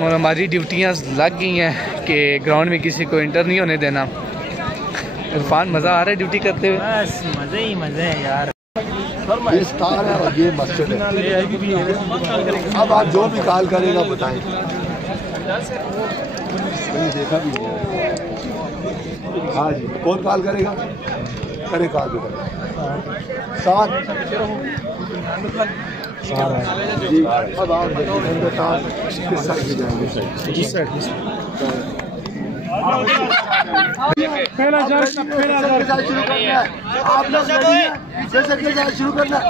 और हमारी ड्यूटियाँ लग गई हैं कि ग्राउंड में किसी को इंटर नहीं होने देना। इरफान मज़ा आ रहा है ड्यूटी करते हुए? बस मज़े ही मज़े हैं यार। ये स्टार है और ये मस्जिद है। अब आप जो भी कॉल करेगा बताएं। देखा भी नहीं। हाँ जी, कौन कॉल करेगा? करे कॉल भी करेगा। साथ जी, अब आप देखेंगे साथ किस साइड से जाएंगे? जिस साइड पहला शुरू करना है। आप लोग जैसे कि शुरू करना है।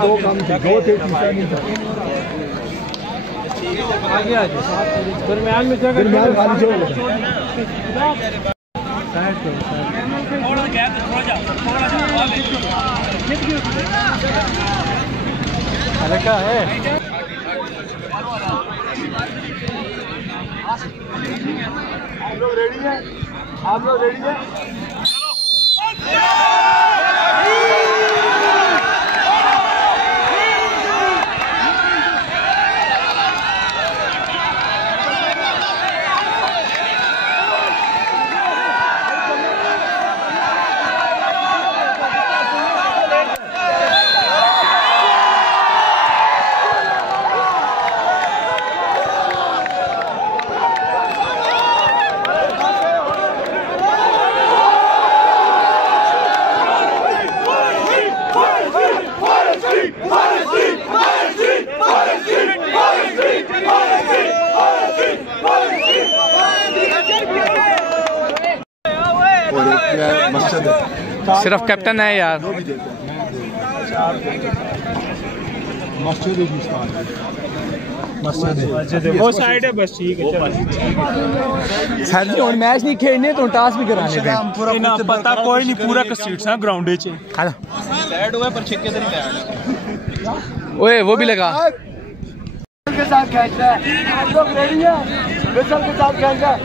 दो काम थे, दो थे, तीसरा नहीं था। आगे आ जाओ, दरम्यान में जगह दरम्यान खाली जो हल्का है। आप लोग रेडी हैं? आप लोग रेडी हैं? सिर्फ कैप्टन है यार। वो साइड है बस, ठीक है। सर जी और मैच नहीं खेलने तो टास्क भी कराने पे ना पता कोई नहीं, पूरा कसीट सा ग्राउंड च साइड हुआ पर छिक्के तो नहीं लगा। ओए वो भी लगा के साथ खेलना है। आप लोग रेडी हैं? विसल के साथ खेलना है।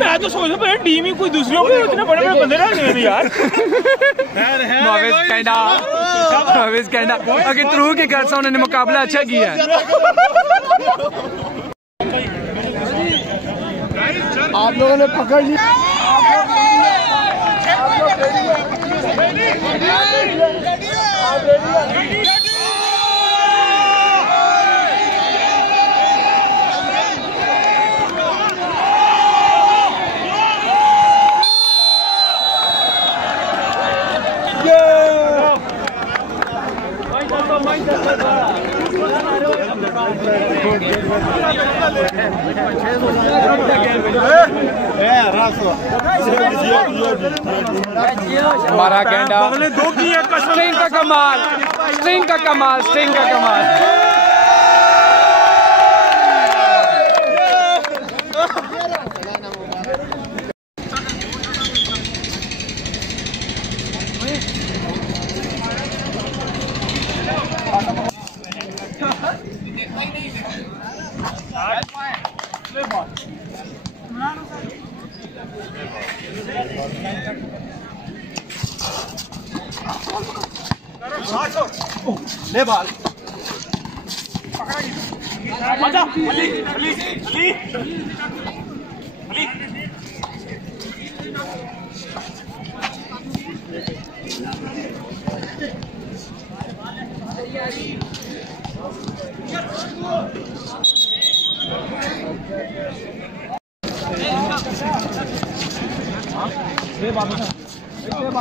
मैं तो सोच रहा टीम ही कोई दूसरी होगी, इतने बड़े बड़े बंदे रहने यार। अगर थ्रू के घर से उन्होंने मुकाबला अच्छा किया है। आप लोगों ने पकड़ ली। हमारा गेंडा स्ट्रिंग का कमाल, स्ट्रिंग का कमाल, स्ट्रिंग का कमाल। ले बाल आजा अली अली अली अली ले बाल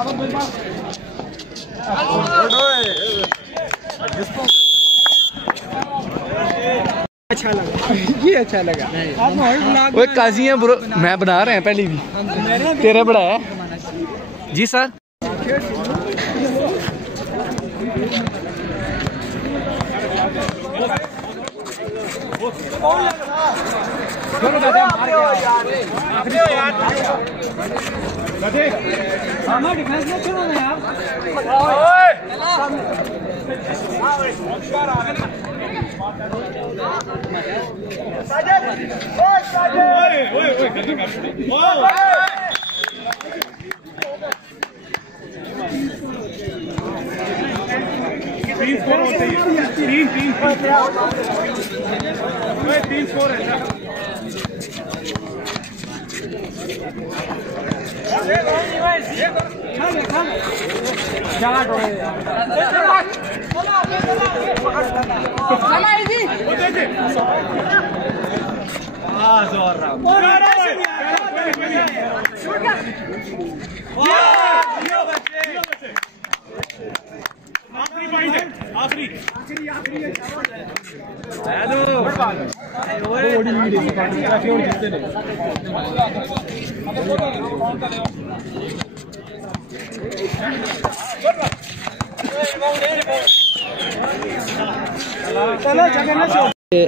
अच्छा लगा, ये अच्छा लगा। वो काजी है ब्रो, मैं बना रहे हैं पहले भी, तेरा बड़ा है जी सर।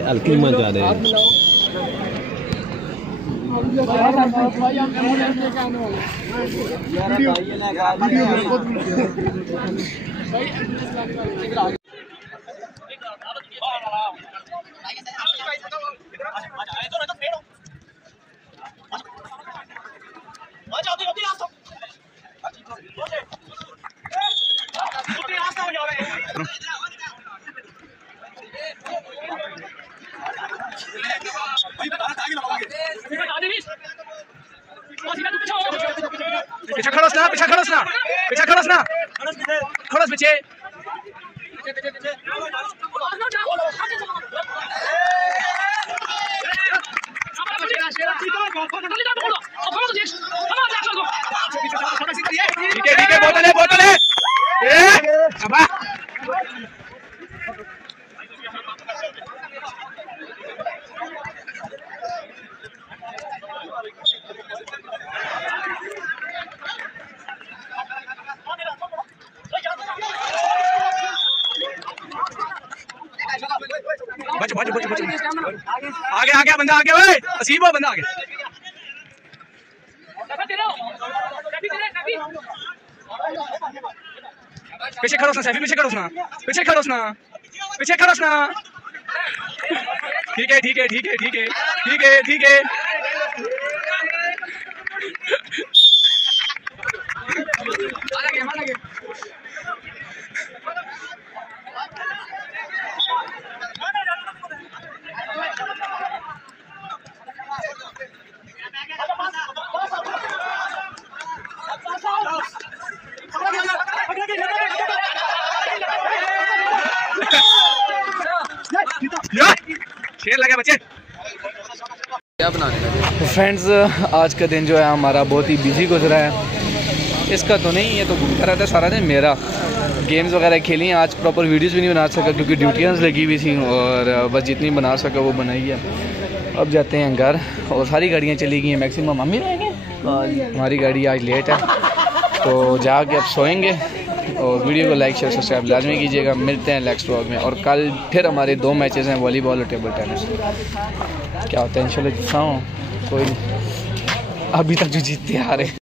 हल्की में जा रहे हैं। पीछे खड़ोस ना, पीछे खड़ोस ना, पीछे खड़ोस ना, खड़ोस पीछे। ठीक है, बोतल है, बोतल है। बच बच बच बच आगे आगे बंदा आगे, ओए असीब हो बंदा आगे। पीछे खड़ोस ना सैफी, पीछे खड़ोस ना, पीछे खड़ोस ना, पीछे खड़ोस ना। ठीक है ठीक है ठीक है ठीक है ठीक है ठीक है। शेर लगे बच्चे क्या बनाने लगे। फ्रेंड्स आज का दिन जो है हमारा बहुत ही बिजी गुजरा है। इसका तो नहीं, ये तो घूमता रहता है सारा दिन। मेरा गेम्स वगैरह खेली हैं, आज प्रॉपर वीडियोस भी नहीं बना सका क्योंकि ड्यूटियाँ लगी हुई थी और बस जितनी बना सका वो बनाई है। अब जाते हैं घर और सारी गाड़ियाँ चली गई हैं, मैक्सिमम हम ही रहेंगे। हमारी गाड़ी आज लेट है तो जाके अब सोएंगे। और वीडियो को लाइक शेयर सब्सक्राइब लाजमी कीजिएगा। मिलते हैं नेक्स्ट व्लॉग में। और कल फिर हमारे 2 मैचेस हैं, वॉलीबॉल और टेबल टेनिस। क्या होता है इंशाल्लाह जीता हूँ, कोई नहीं, अभी तक जो जीतते आ रहे हैं।